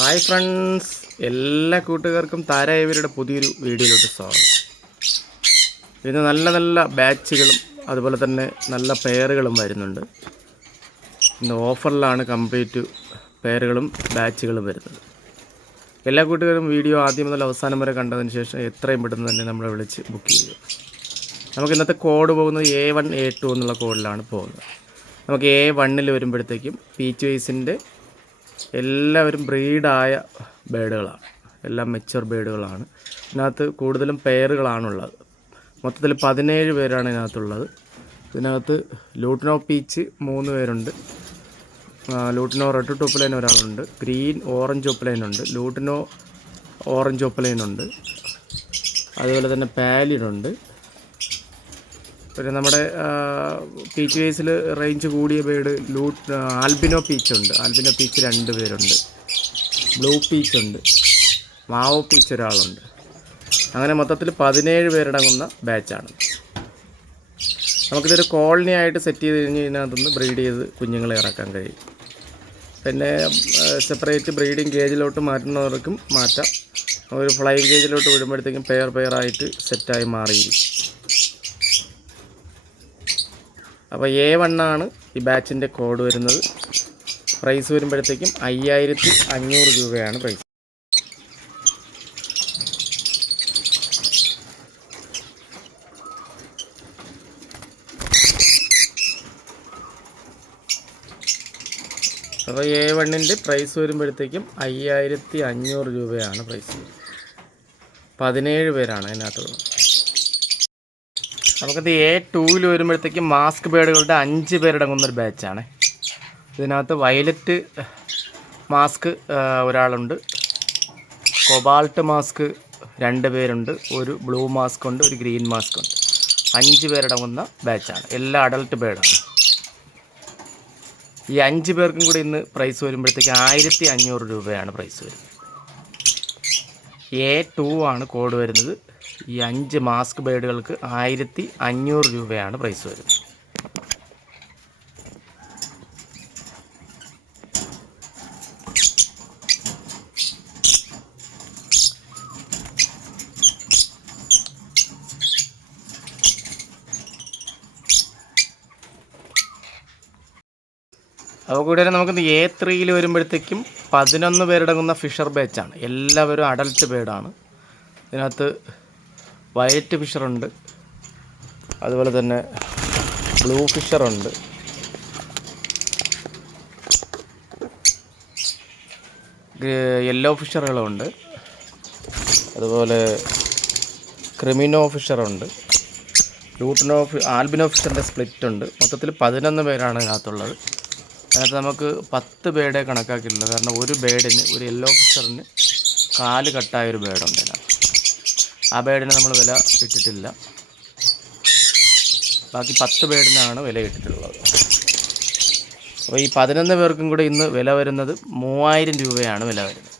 Hi friends എല്ലാ കൂട്ടുകാർക്കും താരായവരുടെ പുതിയൊരു വീഡിയോയിലോട്ട് സ്വാഗതം. ഇന്ന് നല്ല നല്ല ബാച്ചുകളും അതുപോലെ തന്നെ നല്ല പെയറുകളും വരുന്നുണ്ട്. ഇന്ന് ഓഫറിലാണ് കംപ്ലീറ്റ് പെയറുകളും ബാച്ചുകളും വരുന്നത്. എല്ലാ കൂട്ടുകാരും വീഡിയോ ആദ്യം മുതൽ അവസാനം വരെ കണ്ടതിന് ശേഷം എത്രയും പെട്ടെന്ന് തന്നെ നമ്മളെ വിളിച്ച് ബുക്ക് ചെയ്യുക. നമുക്ക് ഇന്നത്തെ കോഡ് പോകുന്നത് എ വൺ എ ടു എന്നുള്ള കോഡിലാണ് പോകുന്നത്. നമുക്ക് എ വണ്ണിൽ വരുമ്പോഴത്തേക്കും പീച്ച് വൈസിന്റെ എല്ലാവരും ബ്രീഡായ ബേഡുകളാണ്. എല്ലാം മെച്ചർ ബേഡുകളാണ്. ഇതിനകത്ത് കൂടുതലും പെയറുകളാണുള്ളത്. മൊത്തത്തിൽ പതിനേഴ് പേരാണ് ഇതിനകത്തുള്ളത്. ഇതിനകത്ത് ലൂട്ടിനോ പീച്ച് മൂന്ന് പേരുണ്ട്. ലൂട്ടിനോ റെഡ് ടോപ്പ് ഒരാളുണ്ട്. ഗ്രീൻ ഓറഞ്ച് ഒപ്പ് ഉണ്ട്. ലൂട്ടിനോ ഓറഞ്ച് ഒപ്പ് ഉണ്ട്. അതുപോലെ തന്നെ പാലിനുണ്ട് പിന്നെ നമ്മുടെ പീച്ച് വേസിൽ റേഞ്ച് കൂടിയ ബേഡ് ലൂട്ട് ആൽബിനോ പീച്ചുണ്ട് ആൽബിനോ പീച്ച് രണ്ട് പേരുണ്ട്. ബ്ലൂ പീച്ചുണ്ട് മാവോ പീച്ച് ഒരാളുണ്ട്. അങ്ങനെ മൊത്തത്തിൽ പതിനേഴ് പേരടങ്ങുന്ന ബാച്ചാണ് നമുക്കിതൊരു കോളനി ആയിട്ട് സെറ്റ് ചെയ്ത് കഴിഞ്ഞ് ഇതിനകത്തുനിന്ന് ബ്രീഡ് ചെയ്ത് കുഞ്ഞുങ്ങളെ ഇറക്കാൻ കഴിയും. പിന്നെ സെപ്പറേറ്റ് ബ്രീഡിങ് കേജിലോട്ട് മാറ്റുന്നവർക്കും മാറ്റാം. ഒരു ഫ്ലൈ കേജിലോട്ട് വിടുമ്പോഴത്തേക്കും പെയർ ആയിട്ട് സെറ്റായി മാറിയിരിക്കും. അപ്പോൾ എ വണ്ണാണ് ഈ ബാച്ചിന്റെ കോഡ് വരുന്നത്. പ്രൈസ് വരുമ്പോഴത്തേക്കും അയ്യായിരത്തി അഞ്ഞൂറ് രൂപയാണ് പ്രൈസ് അപ്പോൾ എ വണ്ണിന്റെ പ്രൈസ് വരുമ്പോഴത്തേക്കും അയ്യായിരത്തി അഞ്ഞൂറ് രൂപയാണ് പ്രൈസ് പതിനേഴ് പേരാണ് അതിനകത്തുള്ളത്. നമുക്കത് എ ടൂവിൽ വരുമ്പോഴത്തേക്ക് മാസ്ക് ബേഡുകളുടെ അഞ്ച് പേരടങ്ങുന്നൊരു ബാച്ചാണ് ഇതിനകത്ത് വയലറ്റ് മാസ്ക് ഒരാളുണ്ട്. കൊബാൾട്ട് മാസ്ക് രണ്ട് പേരുണ്ട്. ഒരു ബ്ലൂ മാസ്ക് ഉണ്ട് ഒരു ഗ്രീൻ മാസ്ക് ഉണ്ട്. അഞ്ച് പേരടങ്ങുന്ന ബാച്ചാണ് എല്ലാ അഡൾട്ട് ബേഡാണ് ഈ അഞ്ച് പേർക്കും കൂടി ഇന്ന് പ്രൈസ് വരുമ്പോഴത്തേക്ക് ആയിരത്തി അഞ്ഞൂറ് രൂപയാണ് പ്രൈസ് വരുന്നത്. എ ടു ആണ് കോഡ് വരുന്നത്. ഈ അഞ്ച് മാസ്ക് ബേഡുകൾക്ക് ആയിരത്തി അഞ്ഞൂറ് രൂപയാണ് പ്രൈസ് വരുന്നത്. അപ്പോൾ കൂടാതെ നമുക്ക് എ ത്രീയിൽ വരുമ്പോഴത്തേക്കും പതിനൊന്ന് പേരടങ്ങുന്ന ഫിഷർ ബാച്ചാണ് എല്ലാവരും അഡൽട്ട് ബേഡാണ് ഇതിനകത്ത് വയലറ്റ് ഫിഷറുണ്ട് അതുപോലെ തന്നെ ബ്ലൂ ഫിഷറുണ്ട് യെല്ലോ ഫിഷറുകളുണ്ട് അതുപോലെ ക്രിമിനോ ഫിഷറുണ്ട് ലൂട്ടിനോ ആൽബിനോ ഫിഷറിന്റെ സ്പ്ലിറ്റ് ഉണ്ട്. മൊത്തത്തിൽ പതിനൊന്ന് പേരാണ് ഇതിനകത്തുള്ളത്. അതിനകത്ത് നമുക്ക് പത്ത് ബേഡേ കണക്കാക്കിയിട്ടുണ്ട്. കാരണം ഒരു ബേഡിന് ഒരു യെല്ലോ ഫിഷറിന് കാൽ കട്ടായ ഒരു ബേഡുണ്ട് അതിനകത്ത് ആ ബേഡിന് നമ്മൾ വില ഇട്ടിട്ടില്ല. ബാക്കി പത്ത് ബേഡിനാണ് വില ഇട്ടിട്ടുള്ളത്. അപ്പോൾ ഈ പതിനൊന്ന് പേർക്കും കൂടെ ഇന്ന് വില വരുന്നത് മൂവായിരം രൂപയാണ് വില വരുന്നത്.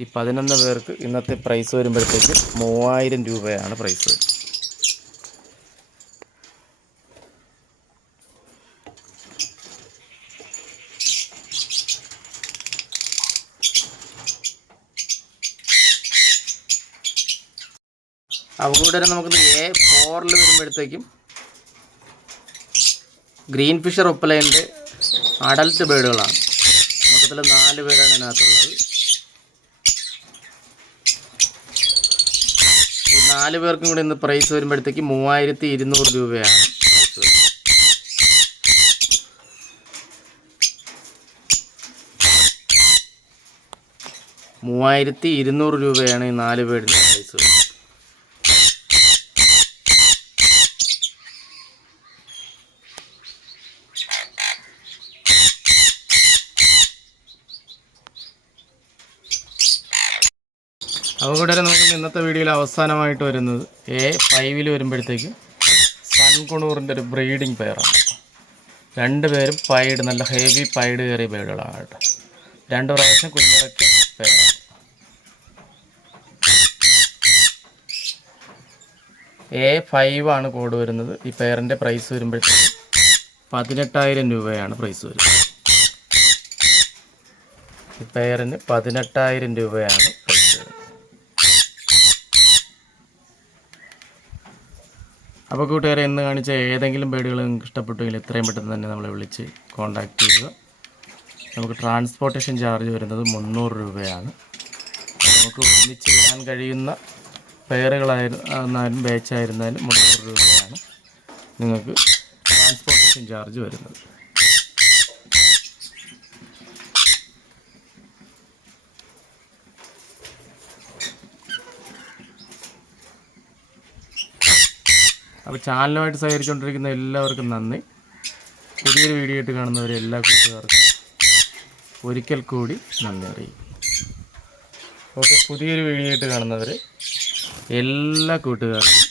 ഈ പതിനൊന്ന് പേർക്ക് ഇന്നത്തെ പ്രൈസ് വരുമ്പോഴത്തേക്ക് മൂവായിരം രൂപയാണ് പ്രൈസ് വരുന്നത്. അതുകൂടെ തന്നെ നമുക്ക് എ ഫോറിൽ വരുമ്പോഴത്തേക്കും ഗ്രീൻ ഫിഷർ ഒപ്പലൈന്റെ അഡൽട്ട് ബേഡുകളാണ് മൊത്തത്തിൽ നാല് പേരാണ് ഇതിനകത്തുള്ളത്. ഈ നാല് പേർക്കും കൂടി ഇന്ന് പ്രൈസ് വരുമ്പോഴത്തേക്ക് മൂവായിരത്തി ഇരുന്നൂറ് രൂപയാണ് മൂവായിരത്തി ഇരുന്നൂറ് രൂപയാണ് ഈ നാല് പേരുടെ പ്രൈസ് വരുന്നത്. അപ്പോൾ കൂടെ നമുക്ക് ഇന്നത്തെ വീഡിയോയിൽ അവസാനമായിട്ട് വരുന്നത് എ ഫൈവിൽ വരുമ്പോഴത്തേക്ക് സൺകുണൂറിന്റെ ഒരു ബ്രീഡിംഗ് പെയറാണ് രണ്ട് പേരും പൈഡ് നല്ല ഹെവി പൈഡ് കയറിയ പേടുകളാണ് കേട്ടോ. രണ്ട് പ്രാവശ്യം കുഞ്ഞിറക്കി പേരാണ് എ ഫൈവ് ആണ് കോഡ് വരുന്നത്. ഈ പെയറിന്റെ പ്രൈസ് വരുമ്പോഴത്തേക്ക് പതിനെട്ടായിരം രൂപയാണ് പ്രൈസ് വരുന്നത്. ഈ പെയറിന് പതിനെട്ടായിരം രൂപയാണ് പൈസ വരുന്നത്. അപ്പോൾ കൂട്ടുകാരെ ഇന്ന് കാണിച്ച ഏതെങ്കിലും ബേഡുകൾ നിങ്ങൾക്ക് ഇഷ്ടപ്പെട്ടുവെങ്കിൽ എത്രയും പെട്ടെന്ന് തന്നെ നമ്മളെ വിളിച്ച് കോൺടാക്റ്റ് ചെയ്യുക. നമുക്ക് ട്രാൻസ്പോർട്ടേഷൻ ചാർജ് വരുന്നത് മുന്നൂറ് രൂപയാണ്. നമുക്ക് ഒന്നിച്ച് വിടാൻ കഴിയുന്ന പെയറുകളായിരുന്നാലും ബാച്ചായിരുന്നാലും മുന്നൂറ് രൂപയാണ് നിങ്ങൾക്ക് ട്രാൻസ്പോർട്ടേഷൻ ചാർജ് വരുന്നത്. അപ്പോൾ ചാനലുമായിട്ട് സഹകരിച്ചുകൊണ്ടിരിക്കുന്ന എല്ലാവർക്കും നന്ദി. പുതിയൊരു വീഡിയോ ആയിട്ട് കാണുന്നവരെ എല്ലാ കൂട്ടുകാർക്കും ഒരിക്കൽ കൂടി നന്ദി അറിയിക്കും ഓക്കെ പുതിയൊരു വീഡിയോ ആയിട്ട് കാണുന്നവരെ എല്ലാ കൂട്ടുകാർക്കും